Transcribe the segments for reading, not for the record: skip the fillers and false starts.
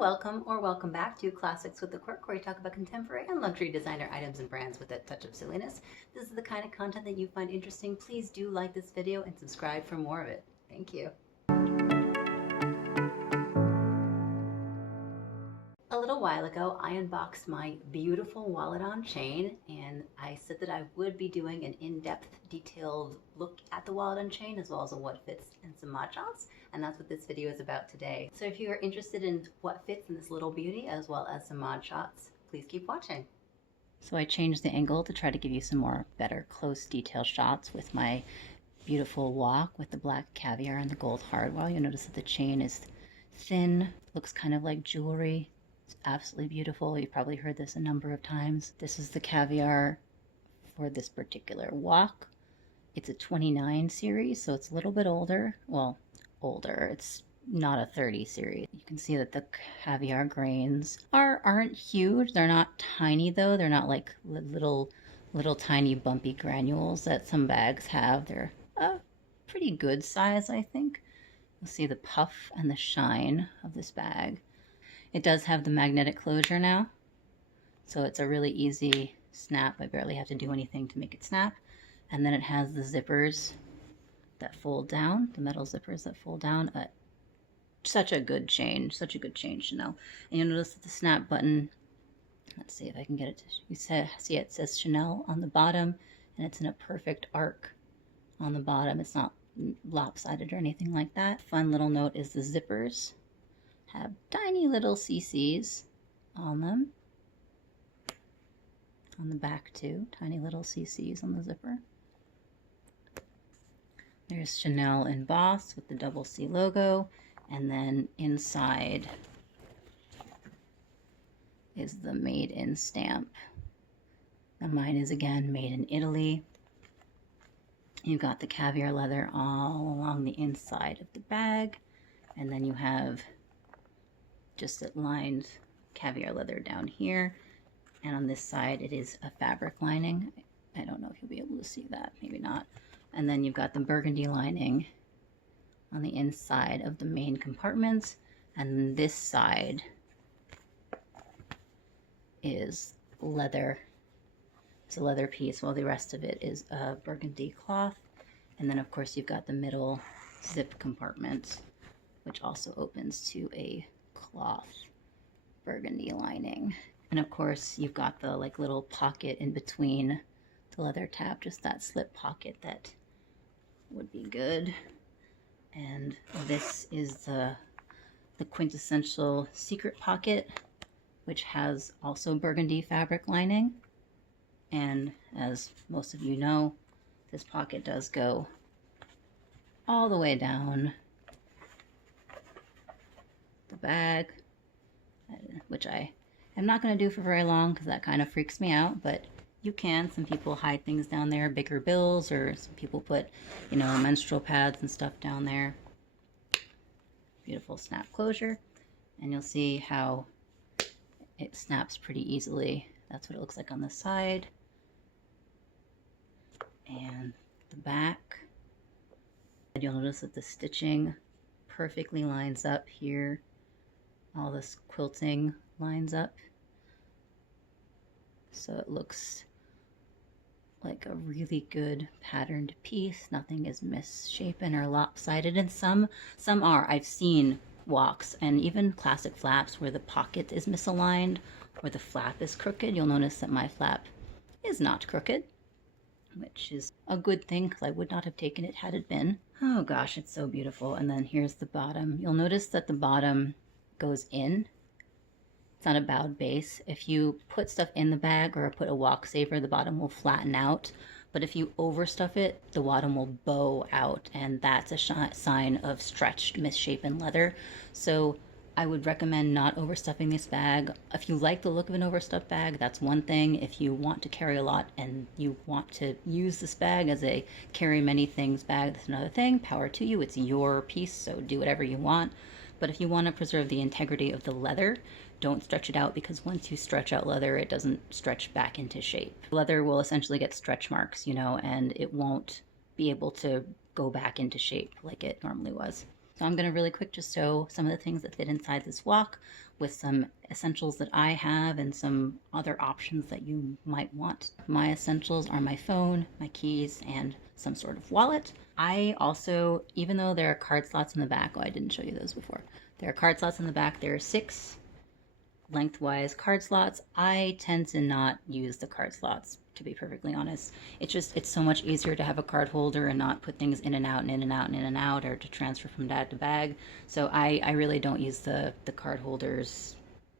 welcome or welcome back to Classics with the Quirk, where we talk about contemporary and luxury designer items and brands with a touch of silliness. This is the kind of content that you find interesting. Please do like this video and subscribe for more of it. Thank you. A little while ago, I unboxed my beautiful wallet on chain, and I said that I would be doing an in-depth, detailed look at the wallet on chain, as well as on what fits and some mod shots, and that's what this video is about today. So if you are interested in what fits in this little beauty, as well as some mod shots, please keep watching. So I changed the angle to try to give you some more better close detail shots with my beautiful WOC with the black caviar and the gold hardwire. You'll notice that the chain is thin, looks kind of like jewelry. It's absolutely beautiful. You've probably heard this a number of times. This is the caviar for this particular WOC. It's a 29 series, so it's a little bit older. Well, older. It's not a 30 series. You can see that the caviar grains aren't huge. They're not tiny though. They're not like little tiny bumpy granules that some bags have. They're a pretty good size, I think. You'll see the puff and the shine of this bag. It does have the magnetic closure now, so it's a really easy snap. I barely have to do anything to make it snap. And then it has the zippers that fold down, the metal zippers that fold down. Such a good change, Chanel. And you'll notice that the snap button, let's see if I can get it to, you see it says Chanel on the bottom, and it's in a perfect arc on the bottom. It's not lopsided or anything like that. Fun little note is the zippers have tiny little CCs on them. On the back too, tiny little CCs on the zipper. There's Chanel embossed with the double C logo, and then inside is the made in stamp. And mine is again made in Italy. You've got the caviar leather all along the inside of the bag, and then you have just a lined caviar leather down here, and on this side it is a fabric lining. I don't know if you'll be able to see that, maybe not. And then you've got the burgundy lining on the inside of the main compartments, and this side is leather. It's a leather piece, while the rest of it is a burgundy cloth. And then of course you've got the middle zip compartment, which also opens to a cloth burgundy lining. And of course you've got the like little pocket in between the leather tab, just that slip pocket that would be good. And this is the quintessential secret pocket, which has also burgundy fabric lining. And as most of you know, this pocket does go all the way down the bag, which I am not going to do for very long because that kind of freaks me out, but you can. Some people hide things down there, bigger bills, or some people put, you know, menstrual pads and stuff down there. Beautiful snap closure, and you'll see how it snaps pretty easily. That's what it looks like on the side. And the back, you'll notice that the stitching perfectly lines up here. All this quilting lines up, so it looks like a really good patterned piece. Nothing is misshapen or lopsided, and some are. I've seen WOCs and even classic flaps where the pocket is misaligned or the flap is crooked. You'll notice that my flap is not crooked, which is a good thing because I would not have taken it had it been. Oh gosh, it's so beautiful. And then here's the bottom. You'll notice that the bottom goes in. It's not a bowed base. If you put stuff in the bag or put a WOC saver, the bottom will flatten out. But if you overstuff it, the bottom will bow out, and that's a sign of stretched, misshapen leather. So I would recommend not overstuffing this bag. If you like the look of an overstuffed bag, that's one thing. If you want to carry a lot and you want to use this bag as a carry many things bag, that's another thing. Power to you. It's your piece, so do whatever you want. But if you want to preserve the integrity of the leather, don't stretch it out, because once you stretch out leather, it doesn't stretch back into shape. Leather will essentially get stretch marks, you know, and it won't be able to go back into shape like it normally was. So I'm going to really quick just show some of the things that fit inside this WOC with some essentials that I have and some other options that you might want. My essentials are my phone, my keys, and some sort of wallet. I also, even though there are card slots in the back, oh, I didn't show you those before. There are card slots in the back. There are 6 lengthwise card slots. I tend to not use the card slots, to be perfectly honest. It's so much easier to have a card holder and not put things in and out and in and out and in and out, or to transfer from bag to bag. So I really don't use the card holders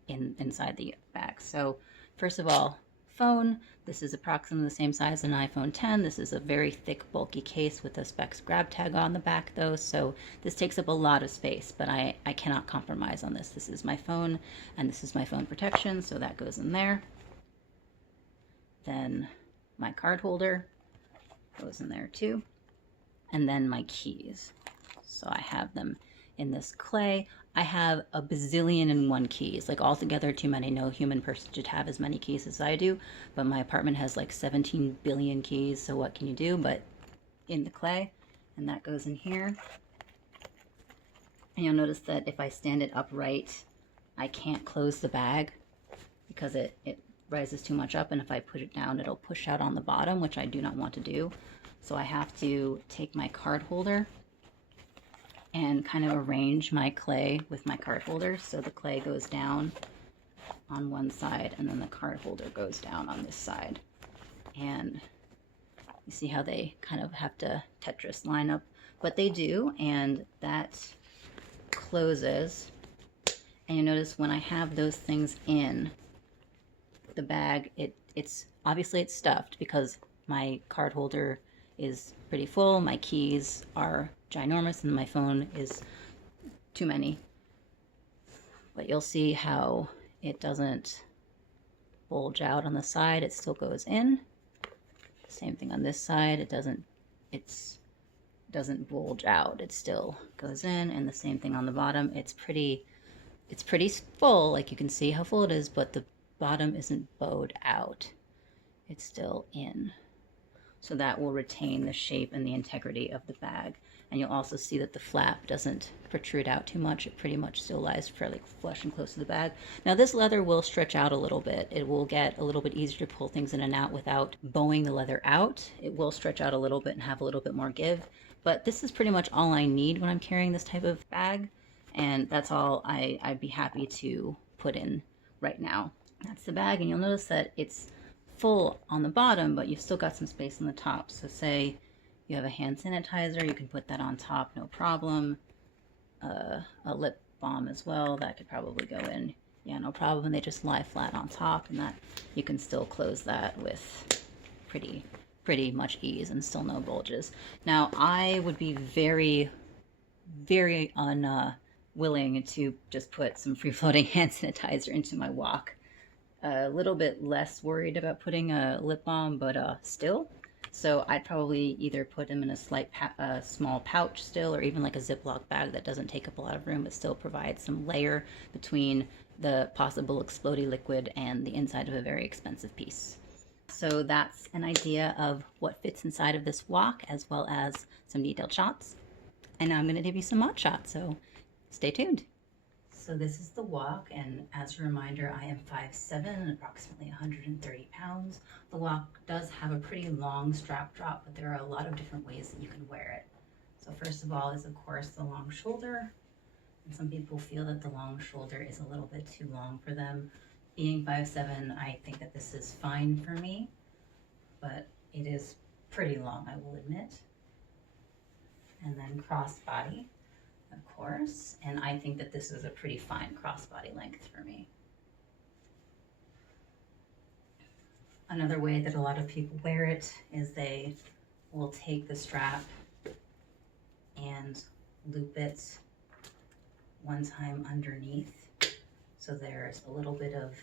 inside the bag. So first of all, phone. This is approximately the same size as an iPhone 10. This is a very thick, bulky case with a Specs grab tag on the back though, so this takes up a lot of space, but I cannot compromise on this. This is my phone, and this is my phone protection, so that goes in there. Then my card holder goes in there too. And then my keys. So I have them in this clay. I have a bazillion and 1 keys, like altogether too many. No human person should have as many keys as I do, but my apartment has like 17 billion keys, so what can you do? But in the clay, and that goes in here. And you'll notice that if I stand it upright, I can't close the bag because it rises too much up, and if I put it down, it'll push out on the bottom, which I do not want to do. So I have to take my card holder and kind of arrange my clay with my card holder. So the clay goes down on one side, and then the card holder goes down on this side. And you see how they kind of have to Tetris line up, but they do, and that closes. And you notice when I have those things in the bag, it's obviously it's stuffed because my card holder is pretty full, my keys are ginormous, and my phone is too many. But you'll see how it doesn't bulge out on the side, it still goes in. Same thing on this side, it doesn't bulge out, it still goes in, and the same thing on the bottom. It's pretty full, like you can see how full it is, but the bottom isn't bowed out, it's still in. So that will retain the shape and the integrity of the bag. And you'll also see that the flap doesn't protrude out too much. It pretty much still lies fairly flush and close to the bag. Now this leather will stretch out a little bit. It will get a little bit easier to pull things in and out without bowing the leather out. It will stretch out a little bit and have a little bit more give. But this is pretty much all I need when I'm carrying this type of bag. And that's all I'd be happy to put in right now. That's the bag, and you'll notice that it's full on the bottom, but you've still got some space on the top. So say you have a hand sanitizer, you can put that on top, no problem. A lip balm as well, that could probably go in, yeah, no problem. And they just lie flat on top, and that you can still close that with pretty much ease and still no bulges. Now I would be very unwilling to just put some free-floating hand sanitizer into my WOC. A little bit less worried about putting a lip balm, but still. So I'd probably either put them in a small pouch still, or even like a Ziploc bag that doesn't take up a lot of room, but still provides some layer between the possible explodey liquid and the inside of a very expensive piece. So that's an idea of what fits inside of this WOC, as well as some detailed shots. And now I'm going to give you some mod shots, so stay tuned. So this is the WOC, and as a reminder, I am 5'7" and approximately 130 pounds. The WOC does have a pretty long strap drop, but there are a lot of different ways that you can wear it. So first of all is, of course, the long shoulder. And some people feel that the long shoulder is a little bit too long for them. Being 5'7", I think that this is fine for me, but it is pretty long, I will admit. And then crossbody, of course, and I think that this is a pretty fine crossbody length for me. Another way that a lot of people wear it is they will take the strap and loop it one time underneath, so there's a little bit of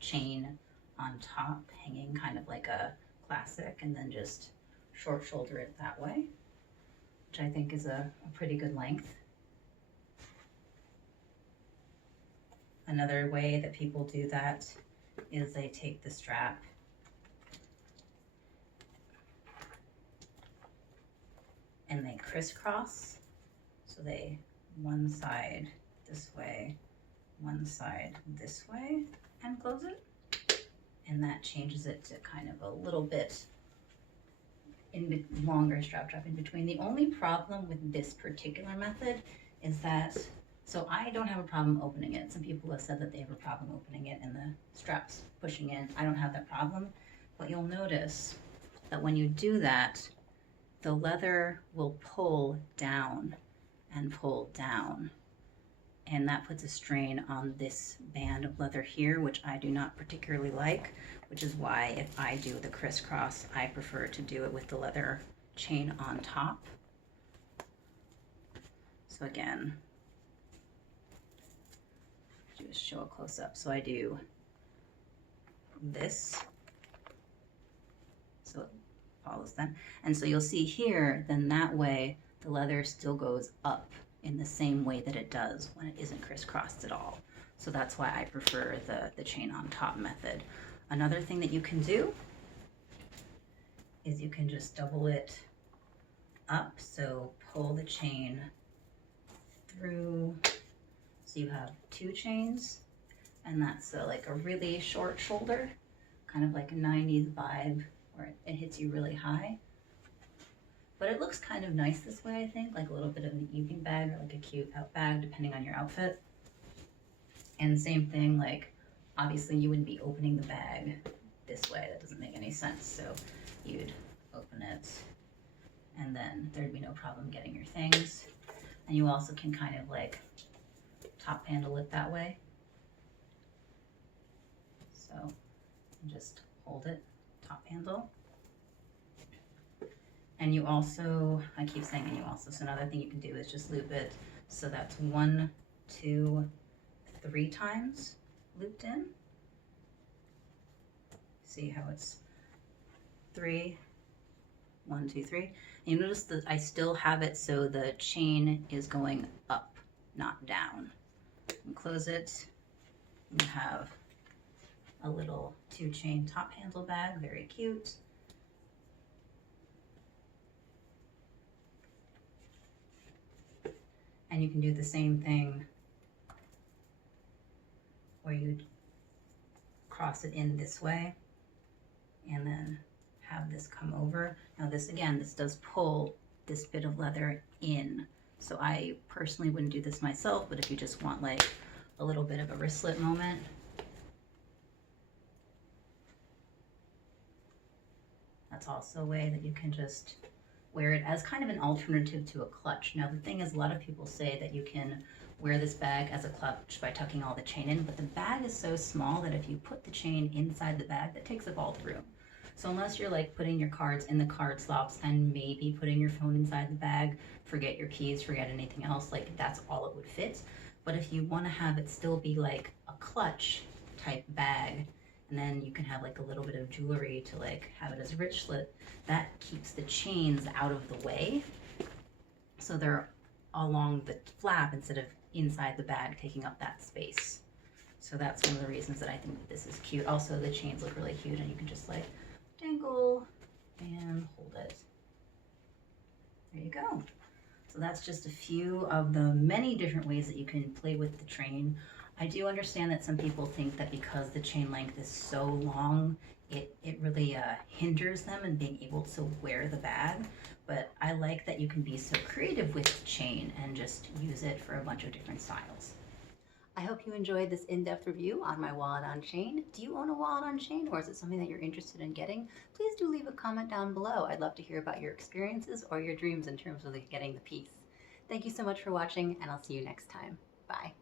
chain on top hanging kind of like a classic, and then just short shoulder it that way, which I think is a pretty good length. Another way that people do that is they take the strap and they crisscross. So they one side this way, one side this way, and close it. And that changes it to kind of a little bit longer strap drop in between. The only problem with this particular method is that, so I don't have a problem opening it. Some people have said that they have a problem opening it and the straps pushing in. I don't have that problem, but you'll notice that when you do that, the leather will pull down and pull down. And that puts a strain on this band of leather here, which I do not particularly like, which is why if I do the crisscross, I prefer to do it with the leather chain on top. So again, just show a close up. So I do this, so it follows them. And so you'll see here, then that way the leather still goes up in the same way that it does when it isn't crisscrossed at all. So that's why I prefer the chain on top method. Another thing that you can do is you can just double it up. So pull the chain through, so you have 2 chains, and that's like a really short shoulder, kind of like a 90s vibe where it hits you really high. But it looks kind of nice this way, I think, like a little bit of an evening bag or like a cute out bag, depending on your outfit. And same thing, like obviously you wouldn't be opening the bag this way. That doesn't make any sense. So you'd open it and then there'd be no problem getting your things. And you also can kind of like top handle it that way. So just hold it, top handle. And you also, I keep saying and you also, so another thing you can do is just loop it so that's 1, 2, 3 times looped in. See how it's 3, 1, 2, 3. And you notice that I still have it so the chain is going up, not down. And close it. You have a little 2-chain top handle bag, very cute. And you can do the same thing where you cross it in this way and then have this come over. Now this, again, this does pull this bit of leather in. So I personally wouldn't do this myself, but if you just want like a little bit of a wristlet moment, that's also a way that you can just wear it as kind of an alternative to a clutch. Now the thing is, a lot of people say that you can wear this bag as a clutch by tucking all the chain in, but the bag is so small that if you put the chain inside the bag, that takes up all the room. So unless you're like putting your cards in the card slots and maybe putting your phone inside the bag, forget your keys, forget anything else, like that's all it would fit. But if you want to have it still be like a clutch type bag, and then you can have like a little bit of jewelry to like have it as a richlet, that keeps the chains out of the way. So they're along the flap instead of inside the bag taking up that space. So that's one of the reasons that I think that this is cute. Also the chains look really cute and you can just like dangle and hold it. There you go. So that's just a few of the many different ways that you can play with the chain. I do understand that some people think that because the chain length is so long, it really hinders them in being able to wear the bag. But I like that you can be so creative with the chain and just use it for a bunch of different styles. I hope you enjoyed this in-depth review on my wallet on chain. Do you own a wallet on chain, or is it something that you're interested in getting? Please do leave a comment down below. I'd love to hear about your experiences or your dreams in terms of getting the piece. Thank you so much for watching, and I'll see you next time. Bye.